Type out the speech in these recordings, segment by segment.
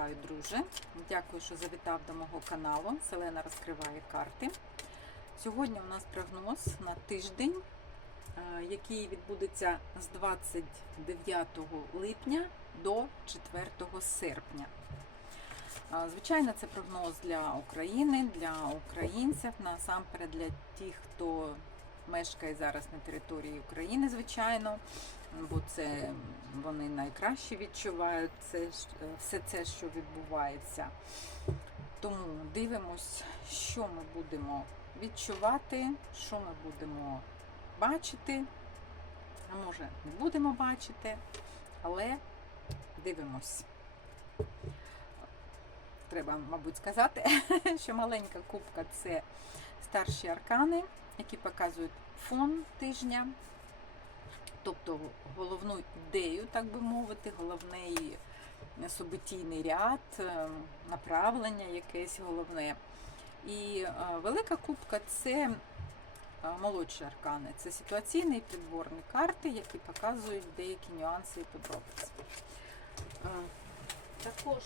Вітаю, друже! Дякую, що завітав до мого каналу. Селена розкриває карти. Сьогодні у нас прогноз на тиждень, е, який відбудеться з 29 липня до 4 серпня. Е, Звичайно, це прогноз для України, для українців, насамперед для тих, хто мешкає зараз на території України, звичайно, бо це вони найкраще відчувають це, е, все це, що відбувається. Тому дивимось, що ми будемо відчувати, що ми будемо бачити. А може, не будемо бачити, але дивимось. Треба, мабуть, сказати, що маленька кубка це старші аркани, які показують фон тижня, тобто головну ідею, так би мовити, головний событійний ряд, е, направлення якесь головне. І е, велика кубка це е, молодші аркани, це ситуаційні і підборні карти, які показують деякі нюанси і подробиці. Також,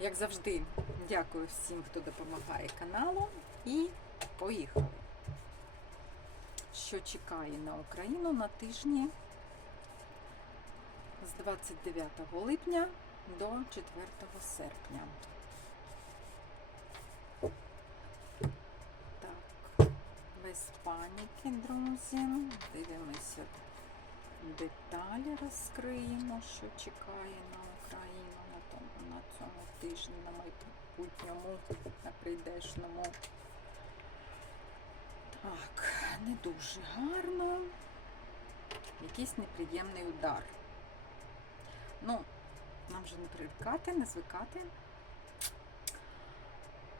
як завжди, дякую всім, хто допомагає каналу. І поїхали. Що чекає на Україну на тижні з 29 липня до 4 серпня. Так, без паніки, друзі. Дивимося деталі, розкриємо, що чекає на Україну на, тому, на цьому тижні, на майбутньому, на прийдешному. Так, не дуже гарно. Якийсь неприємний удар. Ну, нам вже не привикати, не звикати.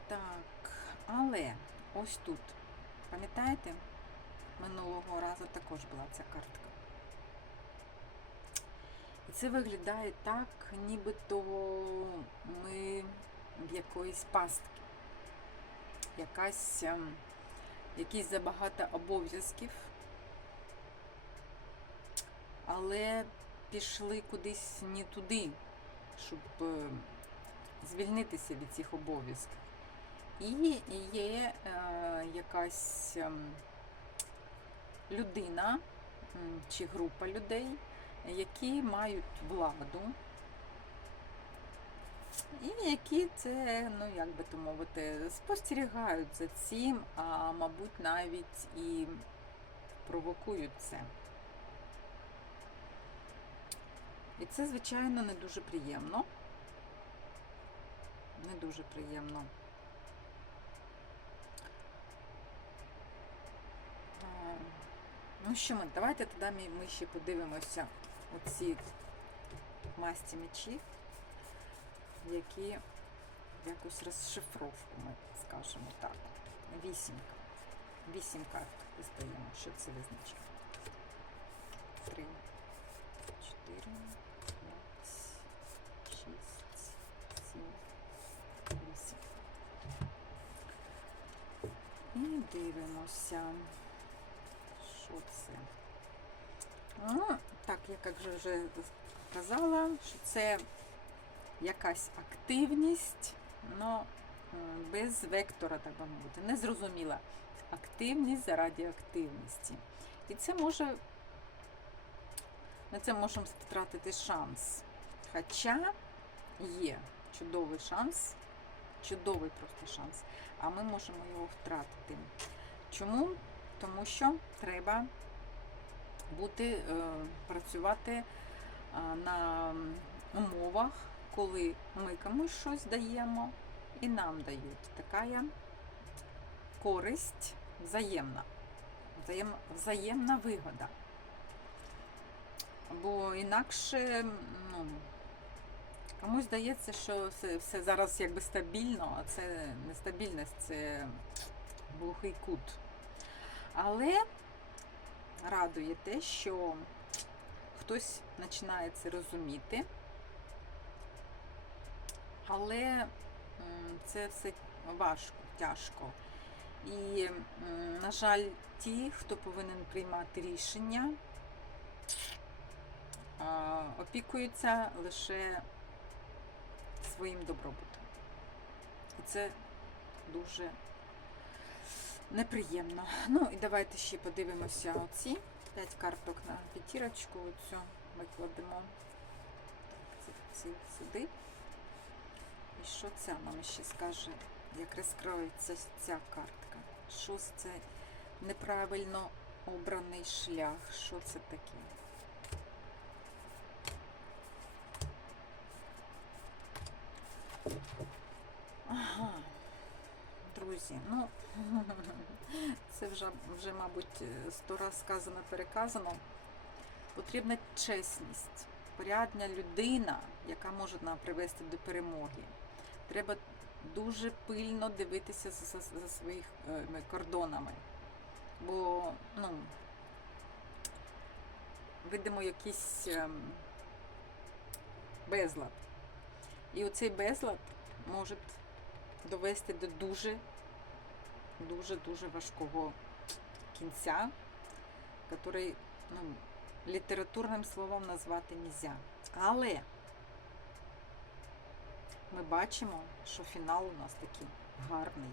Так, але ось тут, пам'ятаєте, минулого разу також була ця картка. І це виглядає так, нібито ми в якоїсь пастки. Якась, ем, якісь забагато обов'язків, але пішли кудись не туди, щоб е, звільнитися від цих обов'язків. І є е, якась ем, людина чи група людей, які мають владу, і які це, ну як би то мовити, спостерігають за цим, а мабуть навіть і провокують це. І це, звичайно, не дуже приємно. Не дуже приємно. Ну що ми, давайте тоді ми, ще подивимося оці масті мечів, які якусь розшифровку ми скажемо так. Вісімка. Вісім карт дістаємо, що це визначає. Три, чотири, п'ять, шість, сім, вісім. І дивимося, що це. Ну, так, я як же вже казала, що це якась активність, але без вектора, так би мовити, незрозуміла активність заради активності. І це може, на це можемо втратити шанс. Хоча є чудовий шанс, чудовий просто шанс, а ми можемо його втратити. Чому? Тому що треба бути, е, працювати е, на умовах, коли ми комусь щось даємо і нам дають. Така користь взаємна, взаєм, взаємна вигода. Бо інакше ну, комусь здається, що все, все зараз якби стабільно, а це нестабільність, це глухий кут. Але радує те, що хтось починає це розуміти, але це все важко, тяжко. І, на жаль, ті, хто повинен приймати рішення, опікуються лише своїм добробутом. І це дуже неприємно. Ну і давайте ще подивимося оці 5 карток на п'ятірочку. Оцю ми кладемо сюди. І що це нам ще скаже, як розкроється ця картка? Що це неправильно обраний шлях? Що це таке? Ага, друзі, ну це вже, вже, мабуть, сто раз сказано, переказано. Потрібна чесність, порядна людина, яка може нам привести до перемоги. Треба дуже пильно дивитися за, за, своїми кордонами. Бо, ну, видимо, якийсь ем, безлад. І оцей безлад може довести до дуже, дуже, дуже важкого кінця, який ну, літературним словом назвати нельзя. Але ми бачимо, що фінал у нас такий гарний.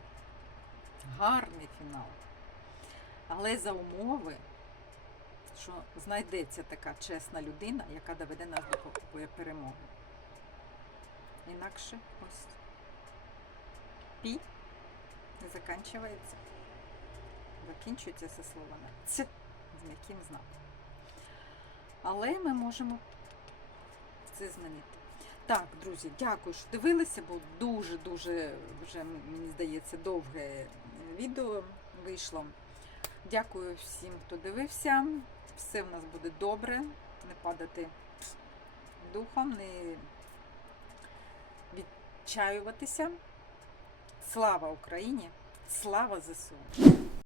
Гарний фінал. Але за умови, що знайдеться така чесна людина, яка доведе нас до перемоги. Інакше ось пі не закінчується. Закінчується це словами ц з м'яким знаком. Але ми можемо це змінити. Так, друзі, дякую, що дивилися, бо дуже-дуже вже, мені здається, довге відео вийшло. Дякую всім, хто дивився. Все в нас буде добре. Не падати духом, не відчаюватися. Слава Україні! Слава ЗСУ!